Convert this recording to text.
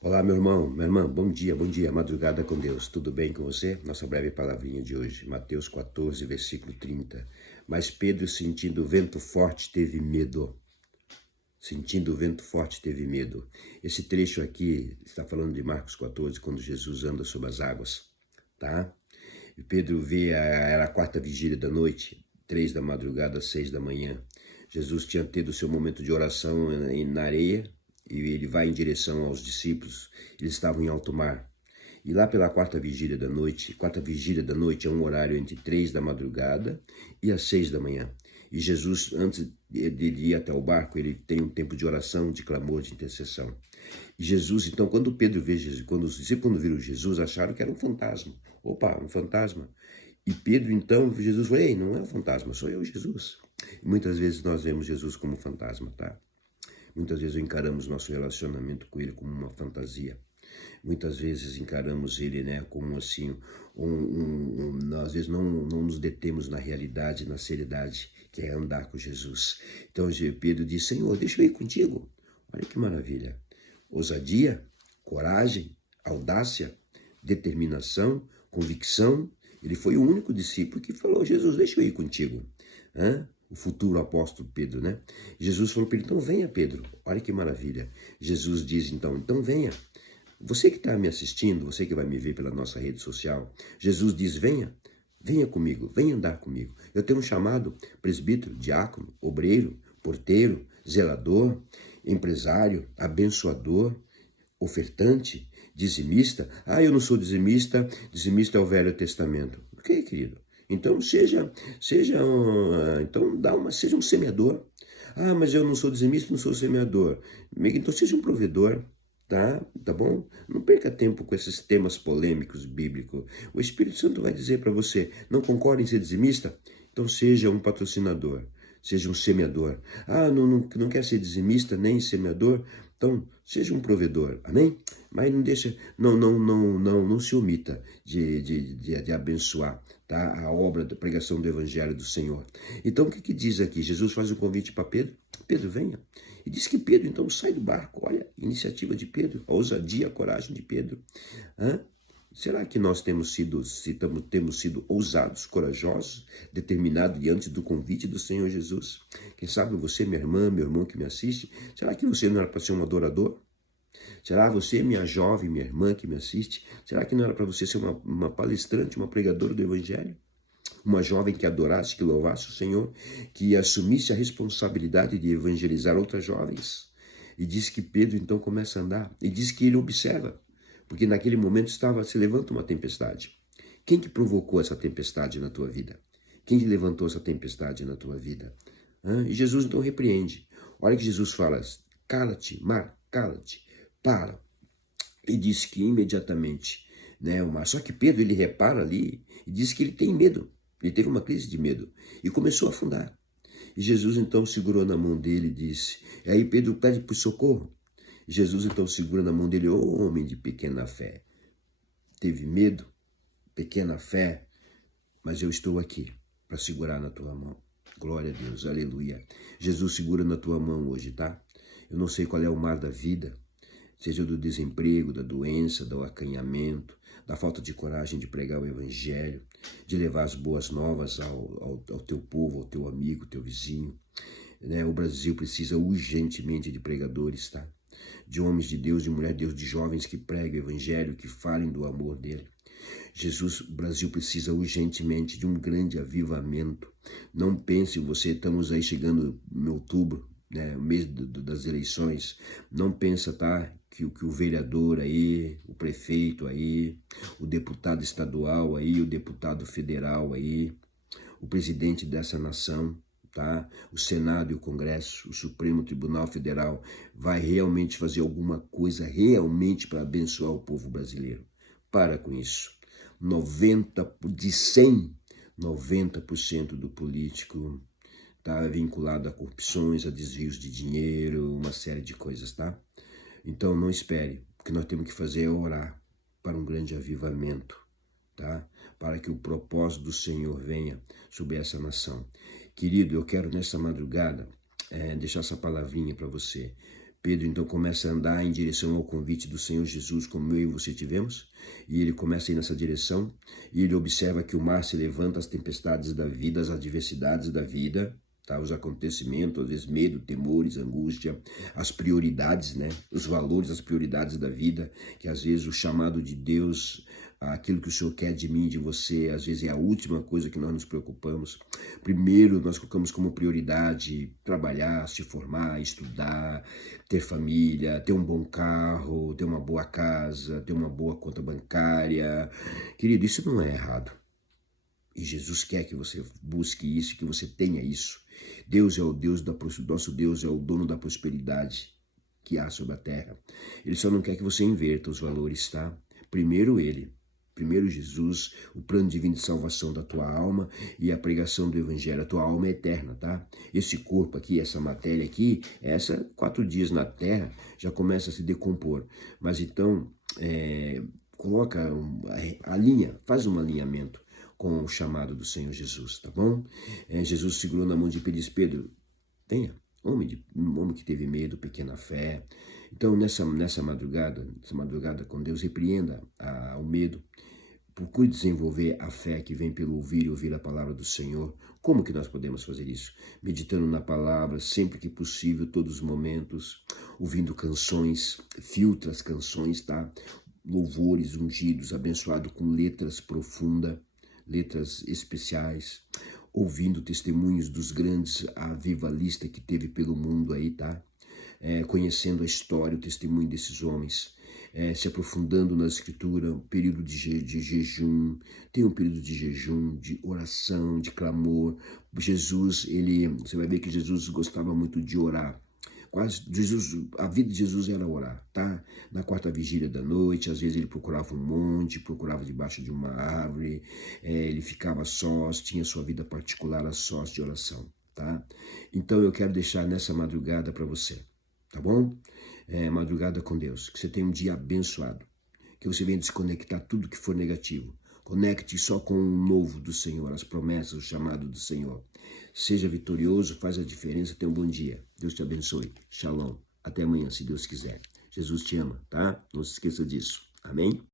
Olá, meu irmão, minha irmã, bom dia, madrugada com Deus. Tudo bem com você? Nossa breve palavrinha de hoje, Mateus 14, versículo 30. Mas Pedro, sentindo o vento forte, teve medo. Sentindo o vento forte, teve medo. Esse trecho aqui está falando de Marcos 14, quando Jesus anda sobre as águas, tá? E Pedro era a quarta vigília da noite, 3 da madrugada, 6 da manhã. Jesus tinha tido seu momento de oração na areia, e ele vai em direção aos discípulos. Eles estavam em alto mar. E lá pela quarta vigília da noite é um horário entre 3 da madrugada e as 6 da manhã. E Jesus, antes de ir até o barco, ele tem um tempo de oração, de clamor, de intercessão. E Jesus, então, quando Pedro vê Jesus, quando os discípulos viram Jesus, acharam que era um fantasma. Opa, um fantasma. E Pedro, então, Jesus falou, ei, não é um fantasma, sou eu, Jesus. E muitas vezes nós vemos Jesus como fantasma, tá? Muitas vezes encaramos nosso relacionamento com ele como uma fantasia. Muitas vezes encaramos ele, né, como assim, às vezes não nos detemos na realidade, na seriedade, que é andar com Jesus. Então Pedro diz, Senhor, deixa eu ir contigo. Olha que maravilha. Ousadia, coragem, audácia, determinação, convicção. Ele foi o único discípulo que falou, Jesus, deixa eu ir contigo. O futuro apóstolo Pedro, né? Jesus falou para ele, então venha, Pedro. Olha que maravilha. Jesus diz, então venha. Você que está me assistindo, você que vai me ver pela nossa rede social, Jesus diz, venha comigo, venha andar comigo. Eu tenho um chamado presbítero, diácono, obreiro, porteiro, zelador, empresário, abençoador, ofertante, dizimista. Ah, eu não sou dizimista, dizimista é o Velho Testamento. Ok, querido? Então seja um semeador. Ah, mas eu não sou dizimista, não sou semeador. Então seja um provedor. Tá bom? Não perca tempo com esses temas polêmicos bíblicos. O Espírito Santo vai dizer para você, não concorda em ser dizimista? Então seja um patrocinador, seja um semeador. Ah, não quer ser dizimista nem semeador? Então seja um provedor, amém? Mas não deixa, não se omita de abençoar, tá? A obra da pregação do Evangelho do Senhor. Então o que diz aqui? Jesus faz um convite para Pedro. Pedro, venha. E diz que Pedro, então, sai do barco. Olha, iniciativa de Pedro, a ousadia, a coragem de Pedro. Será que nós temos sido ousados, corajosos, determinados diante do convite do Senhor Jesus? Quem sabe você, minha irmã, meu irmão que me assiste, será que você não era para ser um adorador? Será você, minha jovem, minha irmã que me assiste, será que não era para você ser uma palestrante, uma pregadora do Evangelho? Uma jovem que adorasse, que louvasse o Senhor, que assumisse a responsabilidade de evangelizar outras jovens. E diz que Pedro então começa a andar, e diz que ele observa, porque naquele momento se levanta uma tempestade. Quem que provocou essa tempestade na tua vida? Quem que levantou essa tempestade na tua vida? E Jesus então repreende. Olha que Jesus fala, cala-te, mar, cala-te, para. E diz que imediatamente, né, o mar. Só que Pedro, ele repara ali e diz que ele tem medo. Ele teve uma crise de medo e começou a afundar. E Jesus então segurou na mão dele e disse, e aí Pedro pede por socorro. E Jesus então segura na mão dele, ô homem de pequena fé. Teve medo, pequena fé, mas eu estou aqui para segurar na tua mão. Glória a Deus, aleluia. Jesus segura na tua mão hoje, tá? Eu não sei qual é o mar da vida, seja do desemprego, da doença, do acanhamento, da falta de coragem de pregar o Evangelho, de levar as boas novas ao teu povo, ao teu amigo, ao teu vizinho. Né? O Brasil precisa urgentemente de pregadores, tá? De homens de Deus, de mulheres de Deus, de jovens que preguem o Evangelho, que falem do amor dele. O Brasil precisa urgentemente de um grande avivamento. Não pense você, estamos aí chegando em outubro, né, o mês das eleições, não pensa, tá, que o vereador aí, o prefeito aí, o deputado estadual aí, o deputado federal aí, o presidente dessa nação, tá, o Senado e o Congresso, o Supremo Tribunal Federal, vai realmente fazer alguma coisa realmente para abençoar o povo brasileiro. Para com isso. 90% do político está vinculado a corrupções, a desvios de dinheiro, uma série de coisas, tá? Então não espere, o que nós temos que fazer é orar para um grande avivamento, tá? Para que o propósito do Senhor venha sobre essa nação. Querido, eu quero nessa madrugada deixar essa palavrinha para você. Pedro então começa a andar em direção ao convite do Senhor Jesus, como eu e você tivemos, e ele começa a ir nessa direção, e ele observa que o mar se levanta, as tempestades da vida, as adversidades da vida, tá? Os acontecimentos, às vezes medo, temores, angústia, as prioridades, né? Os valores, as prioridades da vida, que às vezes o chamado de Deus, aquilo que o Senhor quer de mim, de você, às vezes é a última coisa que nós nos preocupamos. Primeiro, nós colocamos como prioridade trabalhar, se formar, estudar, ter família, ter um bom carro, ter uma boa casa, ter uma boa conta bancária. Querido, isso não é errado. E Jesus quer que você busque isso, que você tenha isso. Deus é o Deus nosso Deus é o dono da prosperidade que há sobre a terra. Ele só não quer que você inverta os valores, tá? Primeiro ele. Primeiro Jesus, o plano divino de salvação da tua alma e a pregação do evangelho. A tua alma é eterna, tá? Esse corpo aqui, essa matéria aqui, 4 dias na terra já começa a se decompor. Mas então, coloca a linha, faz um alinhamento com o chamado do Senhor Jesus, tá bom? Jesus segurou na mão de Pedro e disse: Pedro, venha. Um homem que teve medo, pequena fé. Então, nessa madrugada com Deus, repreenda o medo. Procure desenvolver a fé que vem pelo ouvir e ouvir a palavra do Senhor. Como que nós podemos fazer isso? Meditando na palavra, sempre que possível, todos os momentos, ouvindo canções, filtra as canções, tá? Louvores ungidos, abençoado com letras profundas, letras especiais, ouvindo testemunhos dos grandes avivalistas que teve pelo mundo aí, tá? Conhecendo a história, o testemunho desses homens, se aprofundando na escritura, um período de jejum, tem um período de jejum, de oração, de clamor. Você vai ver que Jesus gostava muito de orar. A vida de Jesus era orar, tá? Na quarta vigília da noite, às vezes ele procurava um monte, procurava debaixo de uma árvore, ele ficava sós, tinha sua vida particular a sós de oração, tá? Então eu quero deixar nessa madrugada para você, tá bom? Madrugada com Deus, que você tenha um dia abençoado, que você venha desconectar tudo que for negativo. Conecte só com o novo do Senhor, as promessas, o chamado do Senhor. Seja vitorioso, faz a diferença, tenha um bom dia. Deus te abençoe. Shalom. Até amanhã, se Deus quiser. Jesus te ama, tá? Não se esqueça disso. Amém?